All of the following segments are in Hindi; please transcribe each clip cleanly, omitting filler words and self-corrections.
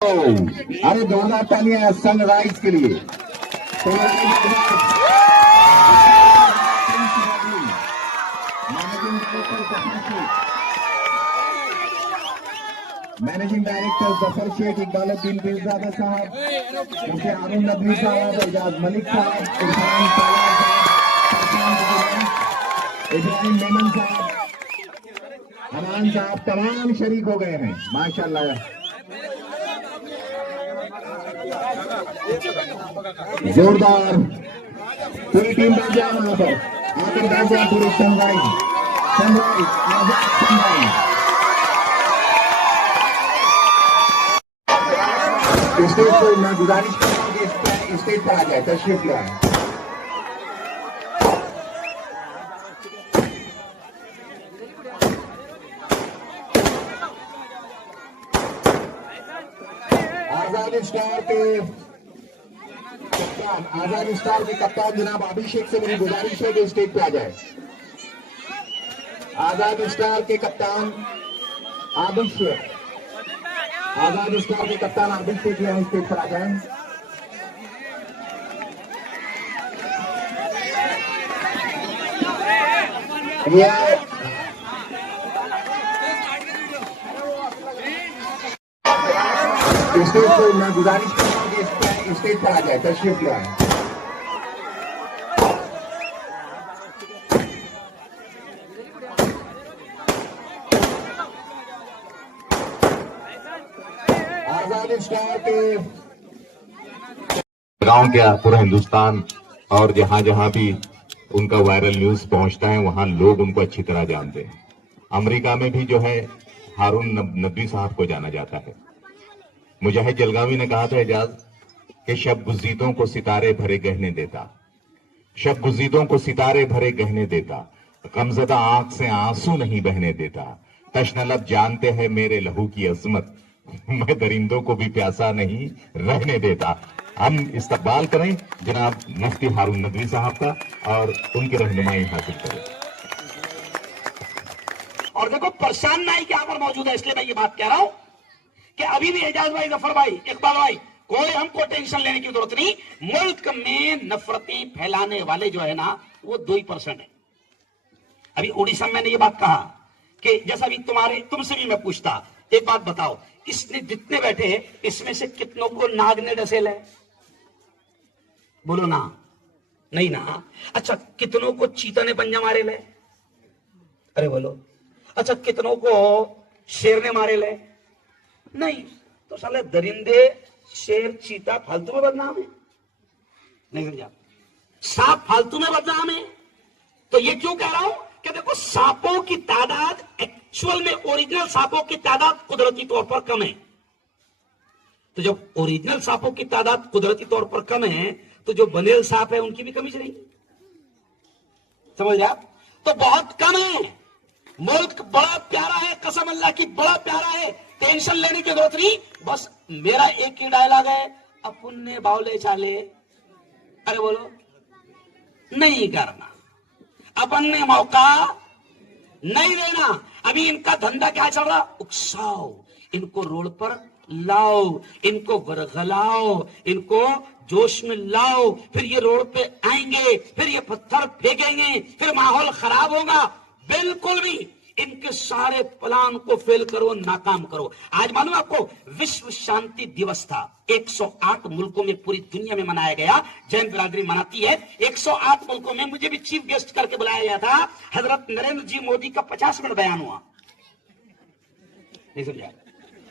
अरे जोरदार तालियां सनराइज के लिए। मैनेजिंग डायरेक्टर जफर शेख, इकबालुद्दीन पीरजादा साहब, मुझे हारून नदवी साहब, एजाज मलिक साहब, इरफान साहब, इब्राहिम मेमन साहब, अमान साहब, तमाम शरीक हो गए हैं माशाल्लाह। जोरदार पूरी टीम बैठ जाए वहां पर, आकर बैठ जाए पूरी सनराइज आजाद सनराइज। स्टेज को मैं गुजारिश करूंगा कि स्टेज पर आ जाए, तशरीफ ले आए। आजाद स्टार के कप्तान जनाब अभिषेक से मेरी गुजारिश है कि स्टेज पे आ जाए। आजाद स्टार के कप्तान अभिषेक, आजाद स्टार के कप्तान अभिषेक यहाँ स्टेज पर आ जाए। स्टेज को मैं गुजारिश करूंगा कि स्टेज पर आ जाए, तशरीफ ले आए। गांव क्या पूरा हिंदुस्तान और जहां जहां भी उनका वायरल न्यूज पहुंचता है वहां लोग उनको अच्छी तरह जानते हैं। अमेरिका में भी जो है हारून नदवी साहब को जाना जाता है। मुजाहिद जलगावी ने कहा था एजाज कि शब गुज़ीदों को सितारे भरे गहने देता, शब गुज़ीदों को सितारे भरे गहने देता, गमज़दा आंख से आंसू नहीं बहने देता, तश्न लब जानते हैं मेरे लहू की अजमत, मैं दरिंदों को भी प्यासा नहीं रहने देता। हम इस्तकबाल करें जनाब मुफ्ती हारून नदवी साहब का और उनकी रहनुमाई हासिल करें। और देखो परेशान नाई के यहाँ पर मौजूद है, इसलिए मैं ये बात कह रहा हूं कि अभी भी एजाज भाई, जफर भाई, इकबाल भाई, कोई हमको टेंशन लेने की जरूरत नहीं। मुल्क में नफरतें फैलाने वाले जो है ना वो 2% है। अभी उड़ीसा में मैंने ये बात कहा कि जैसा भी तुमसे भी मैं पूछता, एक बात बताओ, इसने जितने बैठे हैं इसमें से कितनों को नाग ने डसेल है? बोलो ना, नहीं ना। अच्छा, कितनों को चीता ने पंजा मारे ले? अरे बोलो। अच्छा, कितनों को शेर ने मारे ले? नहीं। तो साले दरिंदे, शेर, चीता फालतू में बदनाम है, नहीं समझा? सांप फालतू में बदनाम है। तो ये क्यों कह रहा हूं कि देखो सांपों की तादाद एक्चुअल में, ओरिजिनल सांपों की तादाद कुदरती तौर पर कम है। तो जब ओरिजिनल सांपों की तादाद कुदरती तौर पर कम है तो जो बनेल सांप है उनकी भी कमी से नहीं, समझ रहे आप? तो बहुत कम है। मुल्क बड़ा प्यारा है, कसम अल्लाह की बड़ा प्यारा है, टेंशन लेने की जरूरत नहीं। बस मेरा एक ही डायलॉग है, अपन ने बावले चाले, अरे बोलो, नहीं करना, अपन ने मौका नहीं देना। अभी इनका धंधा क्या चल रहा? उकसाओ, इनको रोड पर लाओ, इनको वरगलाओ, इनको जोश में लाओ, फिर ये रोड पे आएंगे, फिर ये पत्थर फेंकेंगे, फिर माहौल खराब होगा। बिल्कुल भी इनके सारे प्लान को फेल करो, नाकाम करो। आज मालूम आपको विश्व शांति दिवस था, 108 मुल्कों में पूरी दुनिया में मनाया गया, जैन बिरादरी मनाती है। 108 मुल्कों में मुझे भी चीफ गेस्ट करके बुलाया गया था। हजरत नरेंद्र जी मोदी का 50 मिनट बयान हुआ, नहीं समझा?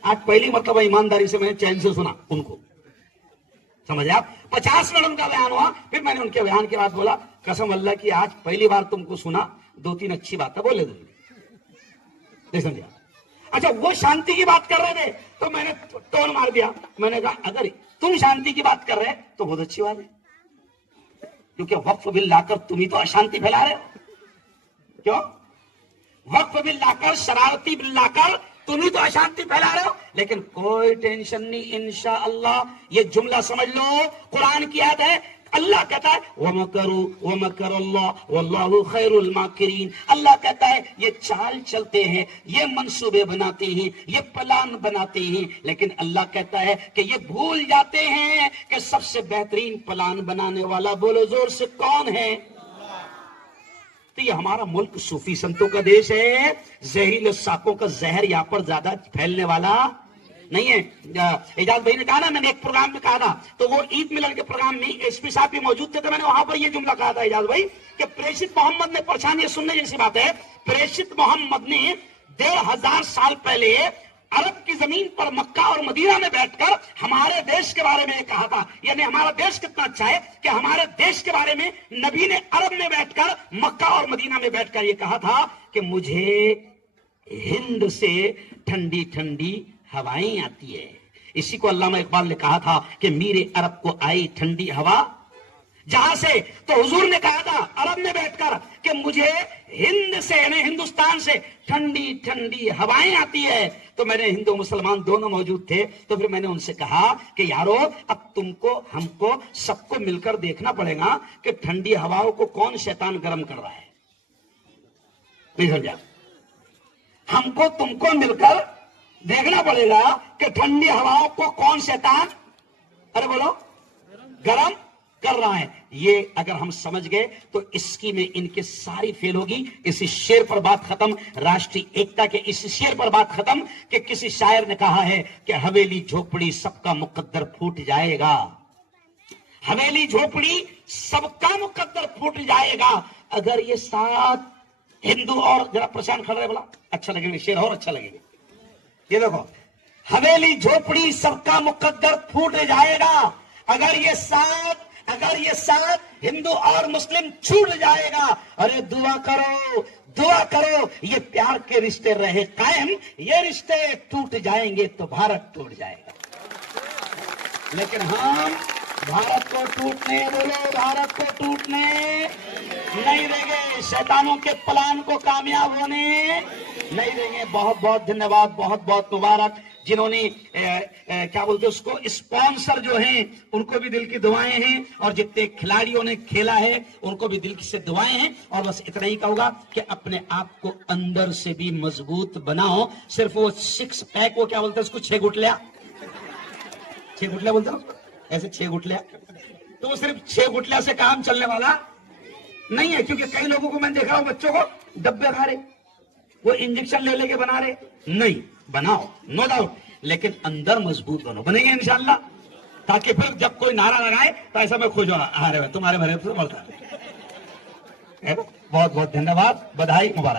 आज पहली मतलब ईमानदारी से मैंने चैन से सुना उनको, समझ आप? 50 मिनट उनका बयान हुआ। फिर मैंने उनके बयान के बाद बोला, कसम अल्लाह की आज पहली बार तुमको सुना, 2-3 अच्छी बातें बोले दूंगी, नहीं समझा? अच्छा, वो शांति की बात कर रहे थे तो मैंने टोन मार दिया। मैंने कहा अगर तुम शांति की बात कर रहे तो बहुत अच्छी बात है, क्योंकि वक्फ बिल लाकर तुम ही तो अशांति फैला रहे हो। क्यों? वक्फ बिल लाकर, शरारती बिल लाकर तुम ही तो अशांति फैला रहे हो। लेकिन कोई टेंशन नहीं, इंशाअल्लाह। ये जुमला समझ लो, कुरान की आयत है, अल्लाह कहता है वमकरू वमकरल्लाह वल्लाहु खैरुल माकिरीन। अल्लाह कहता है ये चाल चलते हैं, ये मंसूबे बनाते हैं, ये प्लान बनाते हैं, लेकिन अल्लाह कहता है कि ये भूल जाते हैं कि सबसे बेहतरीन प्लान बनाने वाला बोलो जोर से कौन है। तो ये हमारा मुल्क सूफी संतों का देश है। जहरीले साकों का जहर यहाँ पर ज्यादा फैलने वाला नहीं है। एजाज भाई ने कहा ना, मैंने एक प्रोग्राम में कहा था, तो वो ईद मिलन के प्रोग्राम में एसपी साहब भी मौजूद थे, तो मैंने वहां पर ये जुमला कहा था एजाज भाई कि प्रेषित मोहम्मद ने, परेशान ये सुनने जैसी बात है, प्रेषित मोहम्मद ने 1500 साल पहले अरब की जमीन पर मक्का और मदीना में बैठकर हमारे देश के बारे में कहा था। यानी हमारा देश कितना अच्छा है कि हमारे देश के बारे में नबी ने अरब में बैठकर, मक्का और मदीना में बैठकर ये कहा था कि मुझे हिंद से ठंडी ठंडी हवाएं आती है। इसी को अल्लामा इकबाल ने कहा था कि मीरे अरब को आई ठंडी हवा जहां से। तो हुजूर ने कहा था अरब में बैठकर कि मुझे हिंद से, यानी हिंदुस्तान से ठंडी ठंडी हवाएं आती है। तो मैंने, हिंदू मुसलमान दोनों मौजूद थे, तो फिर मैंने उनसे कहा कि यारो अब तुमको, हमको, सबको मिलकर देखना पड़ेगा कि ठंडी हवाओं को कौन शैतान गर्म कर रहा है। नहीं समझा? हमको तुमको मिलकर देखना पड़ेगा कि ठंडी हवाओं को कौन शैतान, अरे बोलो, गर्म कर रहा है। ये अगर हम समझ गए तो इसकी में इनके सारी फेल होगी। इसी शेर पर बात खत्म, राष्ट्रीय एकता के इस शेर पर बात खत्म कि किसी शायर ने कहा है कि हवेली झोपड़ी सबका मुकद्दर फूट जाएगा। हवेली झोपड़ी सबका मुकद्दर फूट जाएगा अगर ये साथ हिंदू, और जरा प्रशांत खड़ रहे, बोला अच्छा लगेगा शेर, और अच्छा लगेगा। ये देखो, हवेली झोपड़ी सबका मुकद्दर फूट जाएगा अगर ये साथ हिंदू और मुस्लिम छूट जाएगा। अरे दुआ करो ये प्यार के रिश्ते रहे कायम, ये रिश्ते टूट जाएंगे तो भारत टूट जाएगा। लेकिन हम भारत को टूटने, बोलो भारत को टूटने नहीं देंगे, शैतानों के प्लान को कामयाब होने नहीं देंगे। बहुत बहुत धन्यवाद, बहुत बहुत मुबारक जिन्होंने क्या बोलते हैं उसको, स्पॉन्सर जो हैं उनको भी दिल की दुआएं हैं, और जितने खिलाड़ियों ने खेला है उनको भी दिल से दुआएं हैं। और बस इतना ही कहूंगा कि अपने आप को अंदर से भी मजबूत बनाओ। सिर्फ वो 6 पैक, वो क्या बोलते हैं उसको, 6 गुटलिया बोलते हो ऐसे, 6 गुटलिया, तो वो सिर्फ 6 गुटलिया से काम चलने वाला नहीं है। क्योंकि कई लोगों को मैंने देखा, बच्चों को डब्बे खा रहे, वो इंजेक्शन ले लेके बना रहे। नहीं, बनाओ नो डाउट, लेकिन अंदर मजबूत बनो। बनेंगे इंशाल्लाह, ताकि फिर जब कोई नारा लगाए तो ऐसा मैं खोजो, अरे तुम्हारे भरे से बढ़ता है। बहुत बहुत धन्यवाद, बधाई, मुबारक।